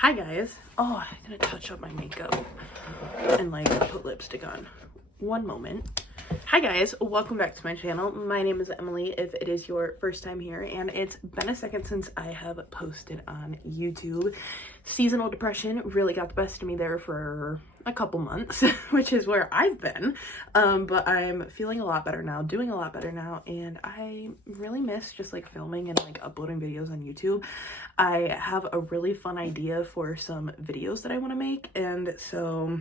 Hi guys. Oh, I'm gonna touch up my makeup and like put lipstick on. One moment. Hi guys, welcome back to my channel. My name is Emily if it is your first time here, and it's been a second since I have posted on YouTube. Seasonal depression really got the best of me there for a couple months, which is where I've been. But I'm feeling a lot better now, doing a lot better now, and I really miss just like filming and like uploading videos on YouTube. I have a really fun idea for some videos that I want to make, and so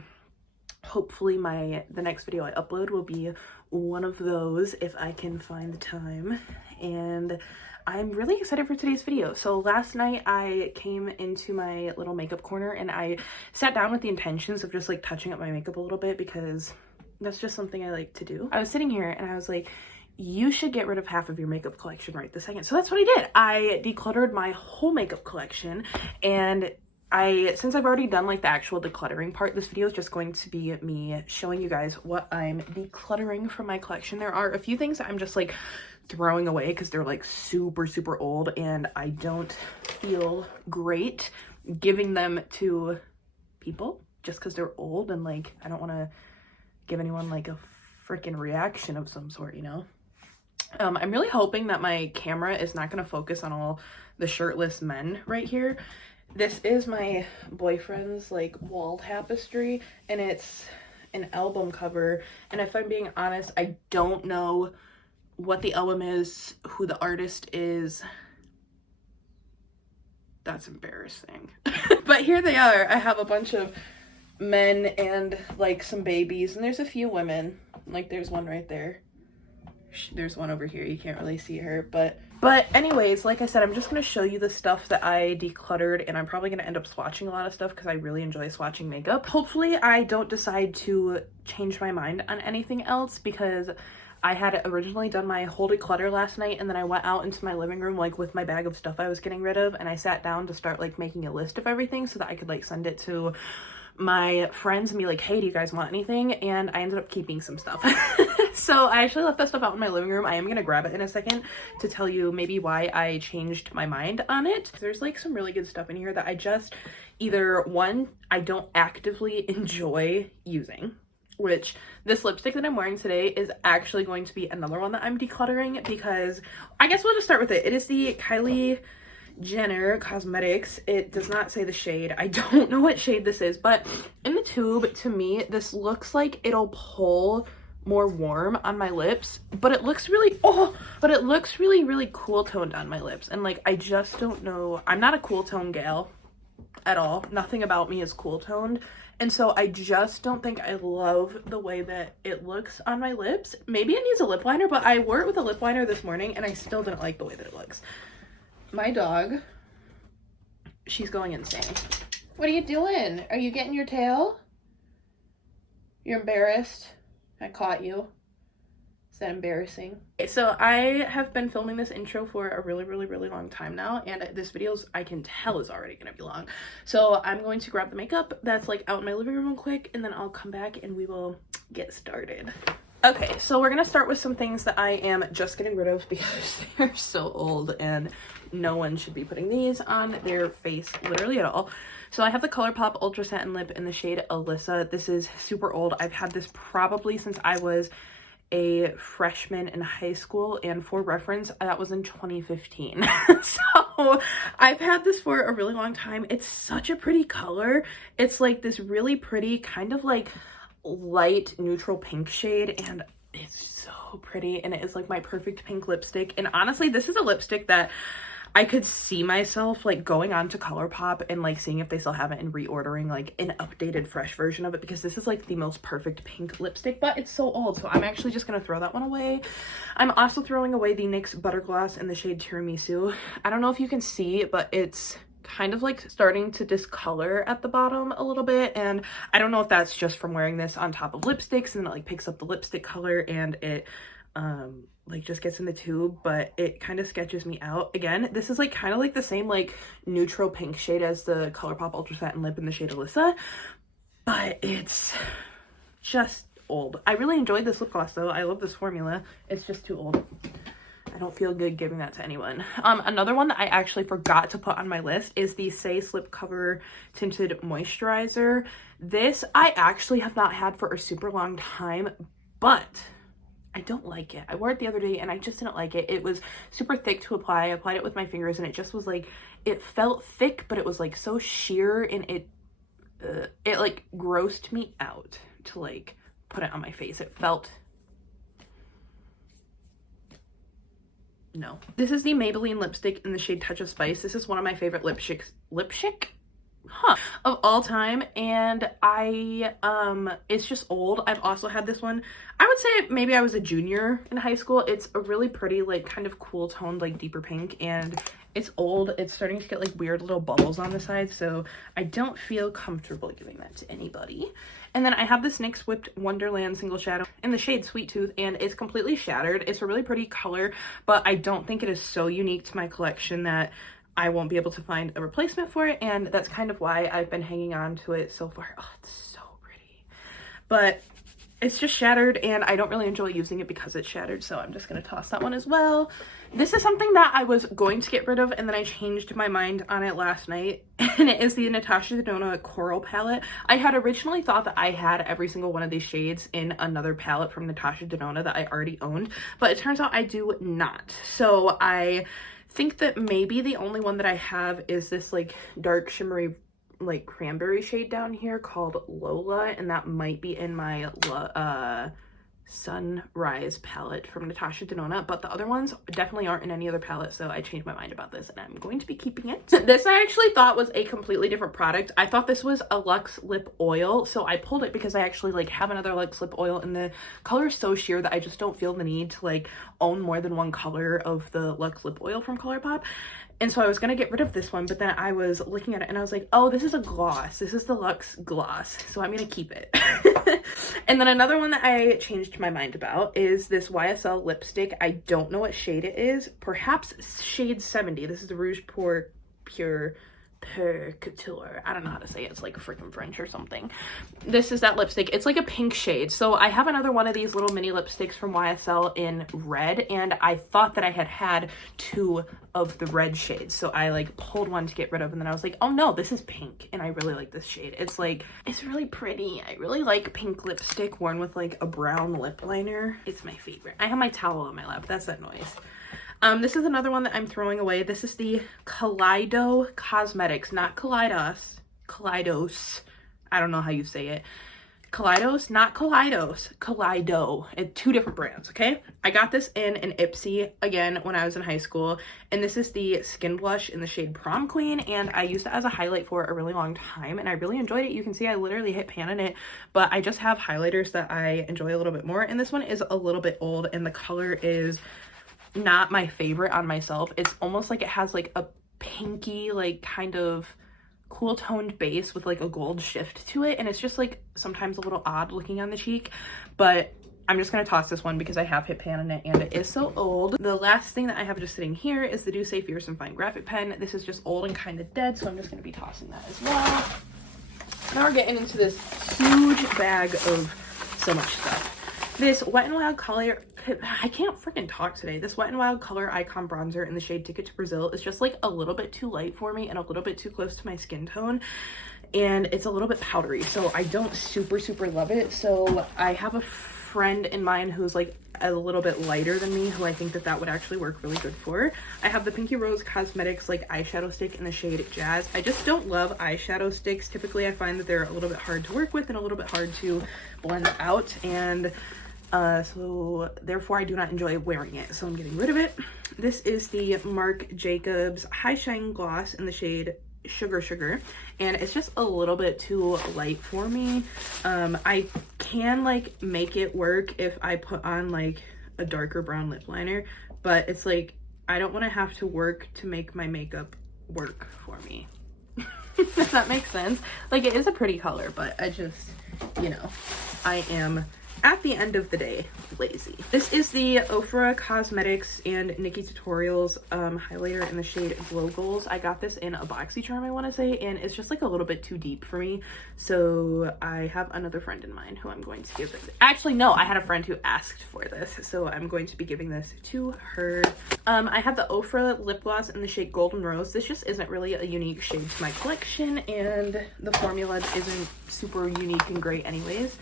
hopefully the next video I upload will be one of those if I can find the time. And I'm really excited for today's video. So last night I came into my little makeup corner and I sat down with the intentions of just like touching up my makeup a little bit because that's just something I like to do. I was sitting here and I was like, you should get rid of half of your makeup collection right this second. So that's what I did. I decluttered my whole makeup collection, and since I've already done like the actual decluttering part, this video is just going to be me showing you guys what I'm decluttering from my collection. There are a few things that I'm just like throwing away because they're like super old and I don't feel great giving them to people just because they're old, and like I don't want to give anyone like a freaking reaction of some sort, you know? I'm really hoping that my camera is not going to focus on all the shirtless men right here. This is my boyfriend's like wall tapestry, and it's an album cover, and if I'm being honest, I don't know what the album is, who the artist is. That's embarrassing. But here they are. I have a bunch of men and like some babies, and there's a few women. Like there's one right there. There's one over here. You can't really see her, but anyways, like I said, I'm just going to show you the stuff that I decluttered, and I'm probably going to end up swatching a lot of stuff because I really enjoy swatching makeup. Hopefully I don't decide to change my mind on anything else, because I had originally done my whole declutter last night, and then I went out into my living room like with my bag of stuff I was getting rid of, and I sat down to start like making a list of everything so that I could like send it to my friends and be like, hey, do you guys want anything? And I ended up keeping some stuff. So I actually left that stuff out in my living room. I am gonna grab it in a second to tell you maybe why I changed my mind on it. There's like some really good stuff in here that I just either, one, I don't actively enjoy using, which this lipstick that I'm wearing today is actually going to be another one that I'm decluttering, because I guess we'll just start with it. It is the Kylie Jenner Cosmetics. It does not say the shade. I don't know what shade this is, but in the tube, to me, this looks like it'll pull more warm on my lips, but it looks really, really cool toned on my lips. And like, I just don't know. I'm not a cool tone gal at all. Nothing about me is cool toned. And so I just don't think I love the way that it looks on my lips. Maybe it needs a lip liner, but I wore it with a lip liner this morning and I still didn't like the way that it looks. My dog, she's going insane. What are you doing? Are you getting your tail? You're embarrassed? I caught you. Is that embarrassing? Okay, so I have been filming this intro for a really long time now, and this video, I can tell, is already gonna be long. So I'm going to grab the makeup that's like out in my living room real quick, and then I'll come back and we will get started. Okay, so we're gonna start with some things that I am just getting rid of because they're so old and no one should be putting these on their face literally at all. So I have the Colourpop Ultra Satin Lip in the shade Alyssa. This is super old. I've had this probably since I was a freshman in high school, and for reference, that was in 2015. So I've had this for a really long time. It's such a pretty color. It's like this really pretty kind of like light neutral pink shade, and it's so pretty, and it is like my perfect pink lipstick. And honestly, this is a lipstick that I could see myself like going on to Colourpop and like seeing if they still have it and reordering like an updated fresh version of it, because this is like the most perfect pink lipstick, but it's so old, so I'm actually just gonna throw that one away. I'm also throwing away the NYX Butter Gloss in the shade Tiramisu. I don't know if you can see, but it's kind of like starting to discolor at the bottom a little bit, and I don't know if that's just from wearing this on top of lipsticks and it like picks up the lipstick color and it like just gets in the tube, but it kind of sketches me out. Again, this is like kind of like the same like neutral pink shade as the Colourpop Ultra Satin Lip in the shade Alyssa, but it's just old. I really enjoyed this lip gloss though. I love this formula. It's just too old. I don't feel good giving that to anyone. Another one that I actually forgot to put on my list is the Say Slip Cover Tinted Moisturizer. This I actually have not had for a super long time, but I don't like it. I wore it the other day and I just didn't like it. It was super thick to apply. I applied it with my fingers and it just was like, it felt thick, but it was like so sheer, and it like grossed me out to like put it on my face. It felt, no. This is the Maybelline lipstick in the shade Touch of Spice. This is one of my favorite lipsticks of all time, and it's just old. I've also had this one, I would say maybe I was a junior in high school. It's a really pretty, like kind of cool toned, like deeper pink, and it's old. It's starting to get like weird little bubbles on the side, so I don't feel comfortable giving that to anybody. And then I have this NYX Whipped Wonderland Single Shadow in the shade Sweet Tooth, and it's completely shattered. It's a really pretty color, but I don't think it is so unique to my collection that I won't be able to find a replacement for it, and that's kind of why I've been hanging on to it so far. Oh, it's so pretty. But it's just shattered, and I don't really enjoy using it because it's shattered, so I'm just going to toss that one as well. This is something that I was going to get rid of, and then I changed my mind on it last night, and it is the Natasha Denona Coral Palette. I had originally thought that I had every single one of these shades in another palette from Natasha Denona that I already owned, but it turns out I do not. So I think that maybe the only one that I have is this like dark shimmery like cranberry shade down here called Lola, and that might be in my Sunrise palette from Natasha Denona, but the other ones definitely aren't in any other palette, so I changed my mind about this and I'm going to be keeping it. This I actually thought was a completely different product. I thought this was a Luxe Lip Oil, so I pulled it because I actually like have another Luxe Lip Oil, and the color is so sheer that I just don't feel the need to like own more than one color of the Luxe Lip Oil from Colourpop. And so I was going to get rid of this one, but then I was looking at it and I was like, oh, this is a gloss. This is the Luxe Gloss, so I'm going to keep it. And then another one that I changed my mind about is this YSL lipstick. I don't know what shade it is. Perhaps shade 70. This is the Rouge Pure Couture. I don't know how to say it. It's like freaking French or something. This is that lipstick. It's like a pink shade. So I have another one of these little mini lipsticks from YSL in red, and I thought that I had two of the red shades, so I like pulled one to get rid of, and then I was like, oh no, this is pink, and I really like this shade. It's like, it's really pretty. I really like pink lipstick worn with like a brown lip liner. It's my favorite. I have my towel on my lap. That's that noise. This is another one that I'm throwing away. This is the Kaleido Cosmetics, not Kaleidos. Kaleidos. I don't know how you say it. Kaleidos, not Kaleidos. Kaleido. It's two different brands, okay? I got this in an Ipsy, again, when I was in high school. And this is the Skin Blush in the shade Prom Queen. And I used it as a highlight for a really long time. And I really enjoyed it. You can see I literally hit pan in it. But I just have highlighters that I enjoy a little bit more. And this one is a little bit old. And the color is not my favorite on myself. It's almost like it has like a pinky, like kind of cool toned base with like a gold shift to it, and it's just like sometimes a little odd looking on the cheek, but I'm just gonna toss this one because I have hit pan in it and it is so old. The last thing that I have just sitting here is the DOOZY Fierce and Fine Graphic Pen. This is just old and kind of dead, so I'm just gonna be tossing that as well. Now we're getting into this huge bag of so much stuff. This Wet n Wild Color, I can't freaking talk today. This Wet n Wild Color Icon Bronzer in the shade Ticket to Brazil is just like a little bit too light for me and a little bit too close to my skin tone. And it's a little bit powdery, so I don't super love it. So I have a friend in mind who's like a little bit lighter than me, who I think that would actually work really good for. I have the Pinky Rose Cosmetics like eyeshadow stick in the shade Jazz. I just don't love eyeshadow sticks. Typically I find that they're a little bit hard to work with and a little bit hard to blend out, and so therefore I do not enjoy wearing it, so I'm getting rid of it. This is the Marc Jacobs High Shine Gloss in the shade Sugar, and it's just a little bit too light for me. I can like make it work if I put on like a darker brown lip liner, but it's like I don't want to have to work to make my makeup work for me. Does that make sense? Like, it is a pretty color, but I just, you know, I am at the end of the day, lazy. This is the Ofra Cosmetics and Nikki Tutorials highlighter in the shade Glow Goals. I got this in a BoxyCharm, I want to say, and it's just like a little bit too deep for me. So I have another friend in mind who I'm going to give this. Actually, no, I had a friend who asked for this, so I'm going to be giving this to her. I have the Ofra Lip Gloss in the shade Golden Rose. This just isn't really a unique shade to my collection, and the formula isn't super unique and great anyways.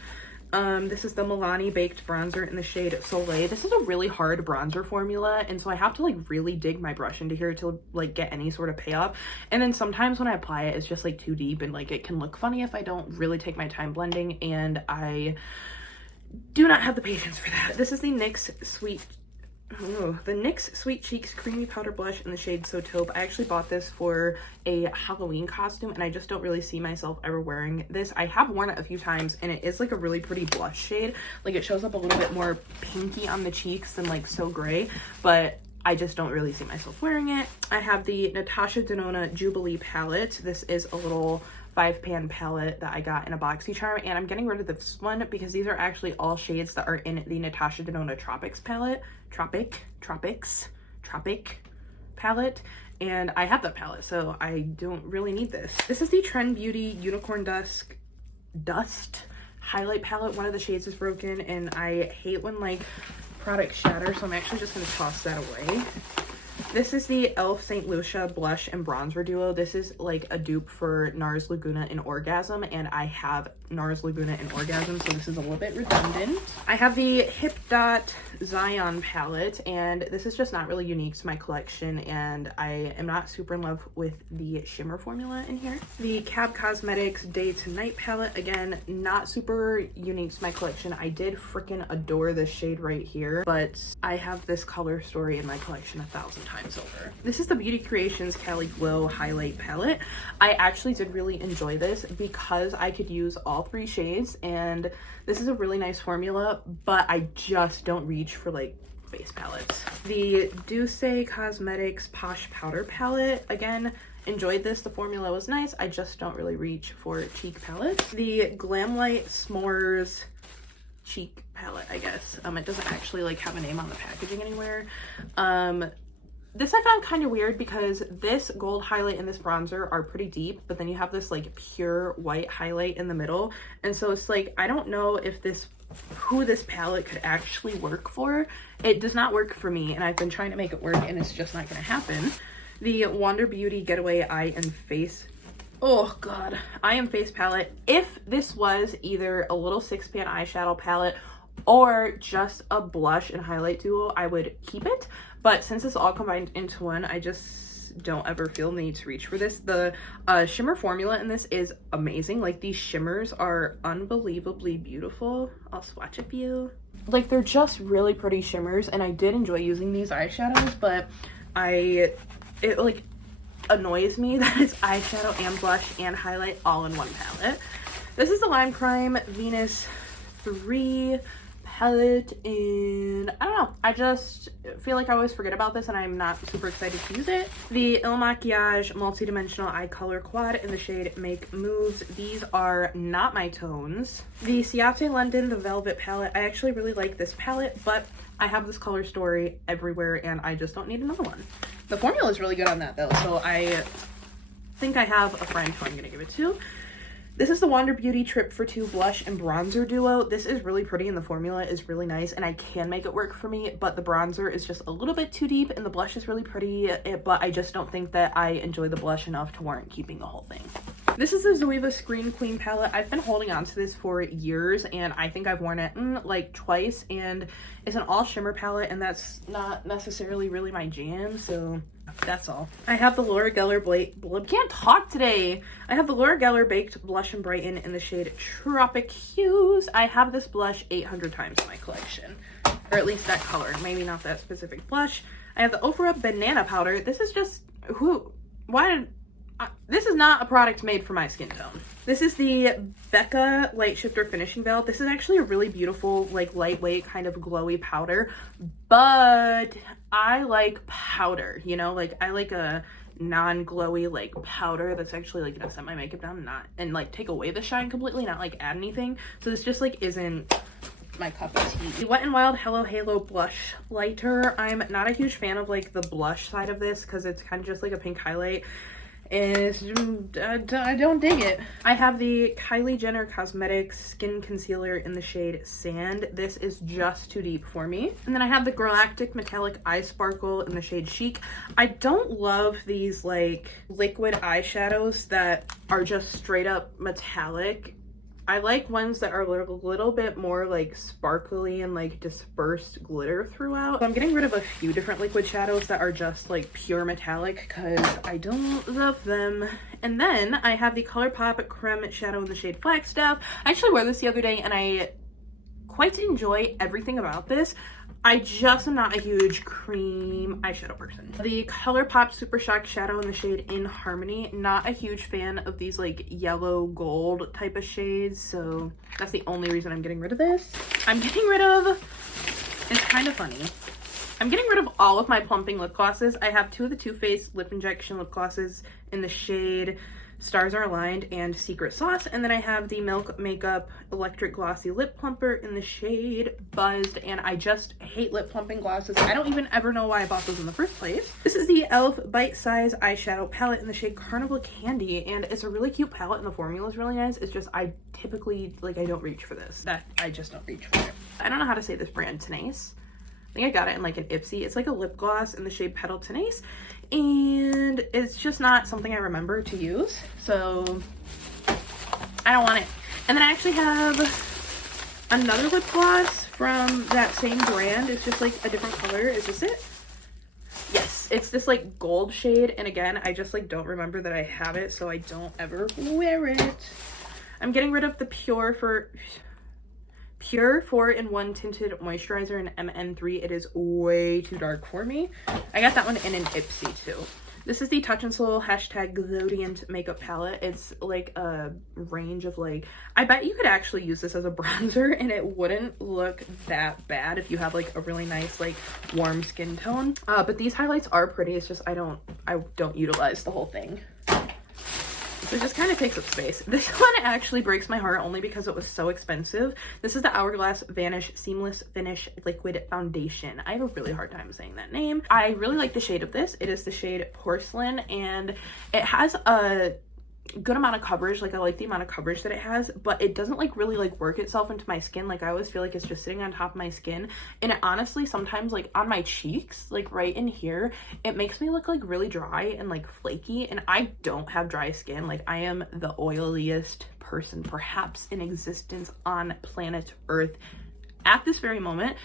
This is the Milani Baked Bronzer in the shade Soleil. This is a really hard bronzer formula, and so I have to like really dig my brush into here to like get any sort of payoff. And then sometimes when I apply it, it's just like too deep, and like it can look funny if I don't really take my time blending, and I do not have the patience for that. This is the NYX Sweet Cheeks Creamy Powder Blush in the shade So Taupe. I actually bought this for a Halloween costume, and I just don't really see myself ever wearing this. I have worn it a few times, and it is like a really pretty blush shade. Like, it shows up a little bit more pinky on the cheeks than like So Gray, but I just don't really see myself wearing it. I have the Natasha Denona Jubilee palette. This is a little 5-pan palette that I got in a BoxyCharm, and I'm getting rid of this one because these are actually all shades that are in the Natasha Denona Tropics palette. Tropics palette, and I have that palette, so I don't really need this. This is the Trend Beauty Unicorn Dust highlight palette. One of the shades is broken, and I hate when like products shatter, so I'm actually just going to toss that away. This is the e.l.f. St. Lucia Blush and Bronzer Duo. This is like a dupe for NARS Laguna and Orgasm, and I have NARS Laguna and Orgasm, so this is a little bit redundant. I have the Hip Dot Zion palette, and this is just not really unique to my collection, and I am not super in love with the shimmer formula in here. The Cab Cosmetics Day to Night palette, again, not super unique to my collection. I did freaking adore this shade right here, but I have this color story in my collection 1,000 times over. This is the Beauty Creations Cali Glow Highlight Palette. I actually did really enjoy this because I could use all 3 shades, and this is a really nice formula, but I just don't reach for like face palettes. The DOOZY Cosmetics Posh Powder Palette, again, enjoyed this. The formula was nice. I just don't really reach for cheek palettes. The Glamlight S'mores cheek palette, I guess. It doesn't actually like have a name on the packaging anywhere. This I found kind of weird because this gold highlight and this bronzer are pretty deep, but then you have this like pure white highlight in the middle. And so it's like, I don't know if who this palette could actually work for. It does not work for me, and I've been trying to make it work, and it's just not going to happen. The Wander Beauty Getaway Eye and Face, oh god, Eye and Face palette. If this was either a little 6-pan eyeshadow palette or just a blush and highlight duo, I would keep it. But since it's all combined into one, I just don't ever feel the need to reach for this. The shimmer formula in this is amazing. Like, these shimmers are unbelievably beautiful. I'll swatch a few. Like, they're just really pretty shimmers, and I did enjoy using these eyeshadows, but it like annoys me that it's eyeshadow and blush and highlight all in one palette. This is the Lime Crime Venus 3 palette, and I don't know, I just feel like I always forget about this, and I'm not super excited to use it. The Il Makiage Multidimensional Eye Color Quad in the shade Make Moves. These are not my tones. The Ciate London The Velvet palette. I actually really like this palette, but I have this color story everywhere, and I just don't need another one. The formula is really good on that though, so I think I have a friend who I'm gonna give it to. This is the Wander Beauty Trip for 2 Blush and Bronzer Duo. This is really pretty, and the formula is really nice, and I can make it work for me, but the bronzer is just a little bit too deep, and the blush is really pretty, but I just don't think that I enjoy the blush enough to warrant keeping the whole thing. This is the Zoeva Screen Queen palette. I've been holding on to this for years, and I think I've worn it like twice, and it's an all shimmer palette, and that's not necessarily really my jam, so that's all. I have the Laura Geller can't talk today. I have the Laura Geller Baked Blush and Brighten in the shade Tropic Hues. I have this blush 800 times in my collection, or at least that color, maybe not that specific blush. I have the Ofra Banana Powder. This is just, this is not a product made for my skin tone. This is the Becca Light Shifter Finishing Veil. This is actually a really beautiful, like, lightweight, kind of glowy powder, but I like powder, you know? Like, I like a non-glowy, like, powder that's actually, like, gonna set my makeup down and like, take away the shine completely, not, like, add anything. So this just, like, isn't my cup of tea. The Wet n Wild Hello Halo Blush Lighter. I'm not a huge fan of like the blush side of this because it's kind of just like a pink highlight. And I don't dig it. I have the Kylie Jenner Cosmetics Skin Concealer in the shade Sand. This is just too deep for me. And then I have the Galactic Metallic Eye Sparkle in the shade Chic. I don't love these like liquid eyeshadows that are just straight up metallic. I like ones that are a little bit more like sparkly and like dispersed glitter throughout. So I'm getting rid of a few different liquid shadows that are just like pure metallic because I don't love them. And then I have the Colourpop Creme Shadow in the shade Flagstaff. I actually wore this the other day and I quite enjoy everything about this. I just am not a huge cream eyeshadow person. The Colourpop Super Shock Shadow in the shade In Harmony. Not a huge fan of these like yellow gold type of shades, so that's the only reason I'm getting rid of this. I'm getting rid of, it's kind of funny, I'm getting rid of all of my plumping lip glosses. I have two of the Too Faced Lip Injection lip glosses in the shade Stars Are Aligned and Secret Sauce, and then I have the Milk Makeup Electric Glossy Lip Plumper in the shade Buzzed, and I just hate lip plumping glosses. I don't even ever know why I bought those in the first place. This is the e.l.f. Bite Size Eyeshadow Palette in the shade Carnival Candy, and it's a really cute palette and the formula is really nice. It's just I typically, like, I don't reach for this. I just don't reach for it. I don't know how to say this brand, Tenace. I think I got it in like an Ipsy. It's like a lip gloss in the shade Petal Tenace, and it's just not something I remember to use, so I don't want it. And then I actually have another lip gloss from that same brand. It's just like a different color. Is this it? Yes, it's this like gold shade, and again, I just like don't remember that I have it, so I don't ever wear it. I'm getting rid of the Pure 4-in-1 Tinted Moisturizer in MN3. It is way too dark for me. I got that one in an Ipsy too. This is the Touch in Soul #Glowdient Makeup Palette. It's like a range of like, I bet you could actually use this as a bronzer and it wouldn't look that bad if you have like a really nice like warm skin tone. But these highlights are pretty. It's just I don't utilize the whole thing. So it just kind of takes up space. This one actually breaks my heart only because it was so expensive. This is the Hourglass Vanish Seamless Finish Liquid Foundation. I have a really hard time saying that name. I really like the shade of this. It is the shade Porcelain, and it has a good amount of coverage. Like, I like the amount of coverage that it has, but it doesn't like really like work itself into my skin. Like, I always feel like it's just sitting on top of my skin, and it honestly sometimes like on my cheeks, like right in here, it makes me look like really dry and like flaky, and I don't have dry skin. Like, I am the oiliest person perhaps in existence on planet Earth at this very moment,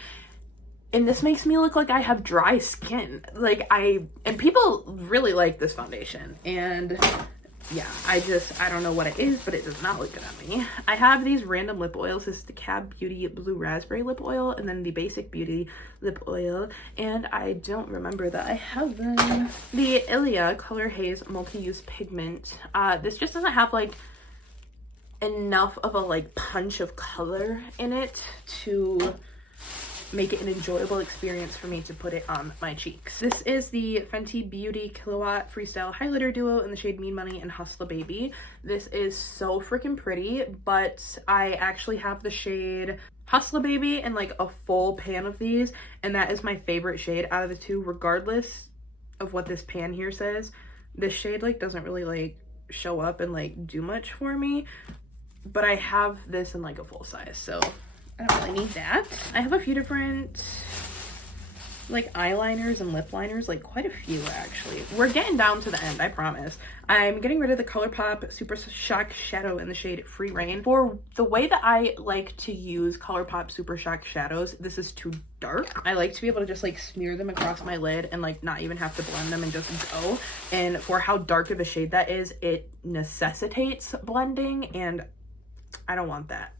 and this makes me look like I have dry skin. Like, and people really like this foundation, and yeah, I don't know what it is, but it does not look good on me. I have these random lip oils. This is the Cab Beauty Blue Raspberry Lip Oil, and then the Basic Beauty Lip Oil, and I don't remember that I have them. The Ilia Color Haze Multi-Use Pigment. This just doesn't have like enough of a like punch of color in it to make it an enjoyable experience for me to put it on my cheeks. This is the Fenty Beauty Kilowatt Freestyle Highlighter Duo in the shade Mean Money and Hustla Baby. This is so freaking pretty, but I actually have the shade Hustla Baby and like a full pan of these, and that is my favorite shade out of the two, regardless of what this pan here says. This shade like doesn't really like show up and like do much for me, but I have this in like a full size, so I don't really need that. I have a few different like eyeliners and lip liners, like quite a few actually. We're getting down to the end, I promise. I'm getting rid of the Colourpop Super Shock Shadow in the shade Free Reign. For the way that I like to use Colourpop Super Shock shadows, this is too dark. I like to be able to just like smear them across my lid and like not even have to blend them and just go. And for how dark of a shade that is, it necessitates blending, and I don't want that.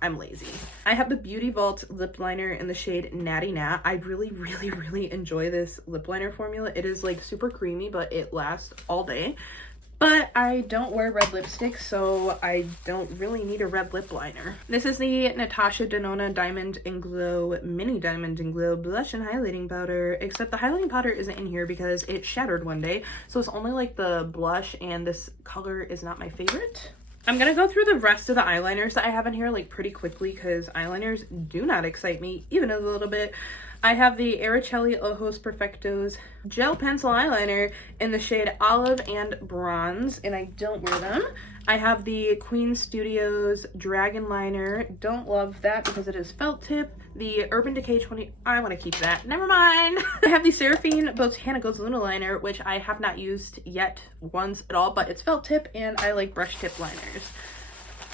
I'm lazy. I have the Beauty Vault lip liner in the shade Natty Nat. I really enjoy this lip liner formula. It is like super creamy, but it lasts all day. But I don't wear red lipstick, so I don't really need a red lip liner. This is the Natasha Denona Diamond and Glow Mini Diamond and Glow Blush and Highlighting Powder, except the highlighting powder isn't in here because it shattered one day. So it's only like the blush, and this color is not my favorite. I'm gonna go through the rest of the eyeliners that I have in here like pretty quickly because eyeliners do not excite me even a little bit. I have the Araceli Ojos Perfectos gel pencil eyeliner in the shade Olive and Bronze, and I don't wear them. I have the Queen Studios Dragon Liner. Don't love that because it is felt tip. The Urban Decay 20, I want to keep that. Never mind. I have the Seraphine Botanicals Luna Liner, which I have not used yet once at all, but it's felt tip and I like brush tip liners.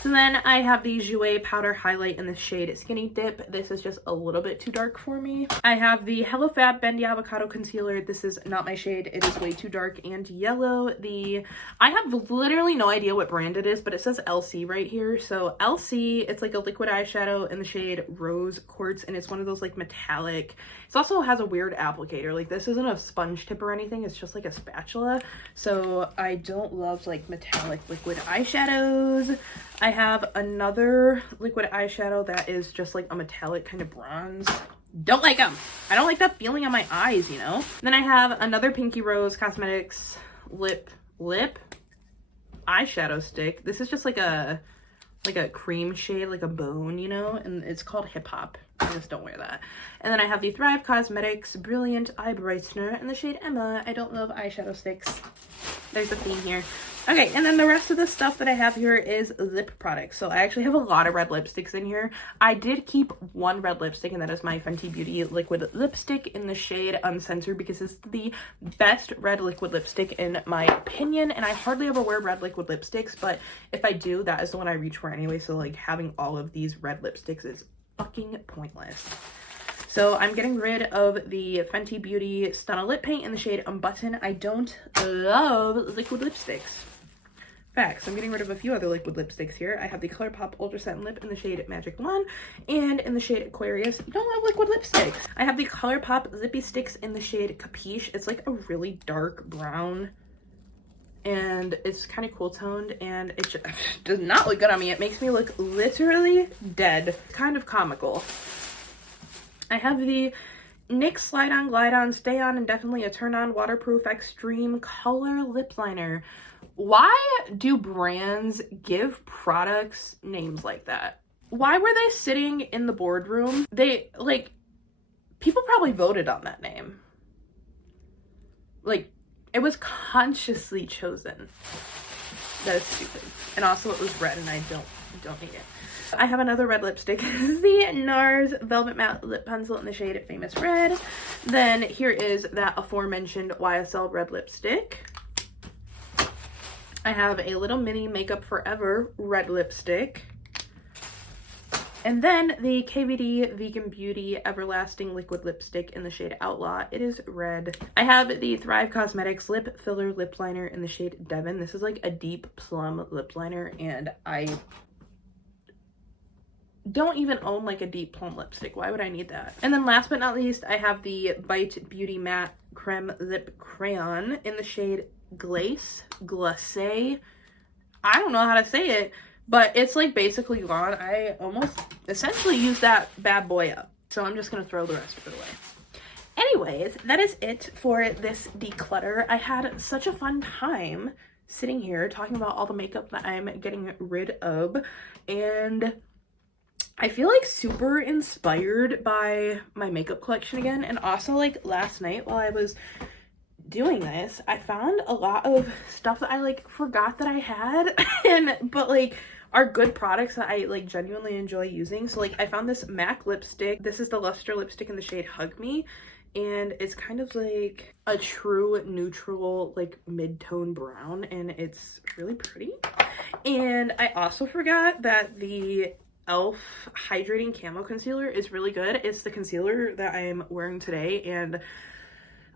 So then I have the Jouer Powder Highlight in the shade Skinny Dip. This is just a little bit too dark for me. I have the Hello Fab Bendy Avocado Concealer. This is not my shade. It is way too dark and yellow. I have literally no idea what brand it is, but it says LC right here. So LC, it's like a liquid eyeshadow in the shade Rose Quartz, and it's one of those like metallic. It also has a weird applicator. Like this isn't a sponge tip or anything. It's just like a spatula. So I don't love like metallic liquid eyeshadows. I have another liquid eyeshadow that is just like a metallic kind of bronze. Don't like them. I don't like that feeling on my eyes, you know? Then I have another Pinky Rose Cosmetics lip eyeshadow stick. This is just like a cream shade, like a bone, you know? And it's called Hip Hop. I just don't wear that. And then I have the Thrive Cosmetics Brilliant Eye Brightener in the shade Emma. I don't love eyeshadow sticks. There's a theme here. Okay, and then the rest of the stuff that I have here is lip products. So I actually have a lot of red lipsticks in here. I did keep one red lipstick, and that is my Fenty Beauty liquid lipstick in the shade Uncensored, because it's the best red liquid lipstick in my opinion. And I hardly ever wear red liquid lipsticks, but if I do, that is the one I reach for anyway. So like having all of these red lipsticks is fucking pointless. So I'm getting rid of the Fenty Beauty Stunna Lip Paint in the shade Unbutton. I don't love liquid lipsticks. Facts. I'm getting rid of a few other liquid lipsticks here. I have the Colourpop Ultra Satin Lip in the shade Magic Blonde and in the shade Aquarius. You don't love liquid lipsticks. I have the Colourpop Zippy Sticks in the shade Capiche. It's like a really dark brown and it's kind of cool toned and it just does not look good on me. It makes me look literally dead. Kind of comical. I have the NYX Slide On Glide On Stay On and Definitely a Turn On Waterproof Extreme Color Lip Liner. Why do brands give products names like that? Why were they sitting in the boardroom? People probably voted on that name. Like, it was consciously chosen. That is stupid. And also it was red and I don't need it. I have another red lipstick. This is the NARS Velvet Matte Lip Pencil in the shade Famous Red. Then here is that aforementioned YSL red lipstick. I have a little mini Makeup Forever red lipstick. And then the KVD Vegan Beauty Everlasting Liquid Lipstick in the shade Outlaw. It is red. I have the Thrive Cosmetics Lip Filler Lip Liner in the shade Devon. This is like a deep plum lip liner and I don't even own like a deep plum lipstick. Why would I need that? And then last but not least, I have the Bite Beauty Matte Creme Lip Crayon in the shade Glace. I don't know how to say it, but it's like basically gone. I almost essentially used that bad boy up. So I'm just gonna throw the rest of it away. Anyways, that is it for this declutter. I had such a fun time sitting here talking about all the makeup that I'm getting rid of, and I feel like super inspired by my makeup collection again. And also like last night while I was doing this, I found a lot of stuff that I like forgot that I had but like are good products that I like genuinely enjoy using. So like I found this MAC lipstick. This is the Luster lipstick in the shade Hug Me, and it's kind of like a true neutral like mid-tone brown and it's really pretty. And I also forgot that the e.l.f. Hydrating Camo Concealer is really good. It's the concealer that I'm wearing today and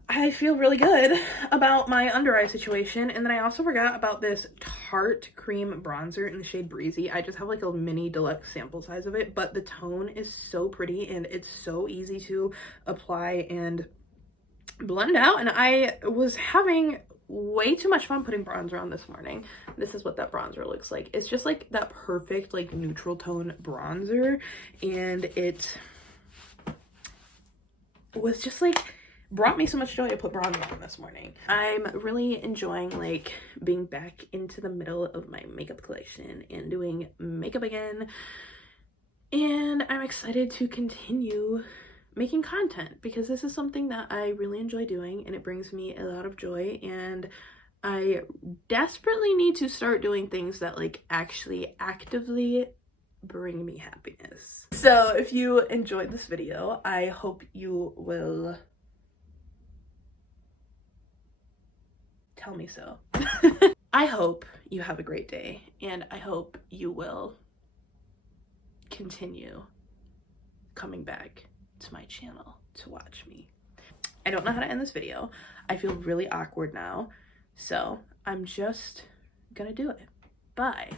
I feel really good about my under eye situation. And then I also forgot about this Tarte Cream Bronzer in the shade Breezy. I just have like a mini deluxe sample size of it, but the tone is so pretty and it's so easy to apply and blend out. And I was having way too much fun putting bronzer on this morning. This is what that bronzer looks like. It's just like that perfect like neutral tone bronzer, and it was just like brought me so much joy to put bronzer on this morning. I'm really enjoying like being back into the middle of my makeup collection and doing makeup again. And I'm excited to continue making content because this is something that I really enjoy doing and it brings me a lot of joy, and I desperately need to start doing things that like actually actively bring me happiness. So if you enjoyed this video, I hope you will tell me so. I hope you have a great day, and I hope you will continue coming back to my channel to watch me. I don't know how to end this video. I feel really awkward now, so I'm just gonna do it. Bye.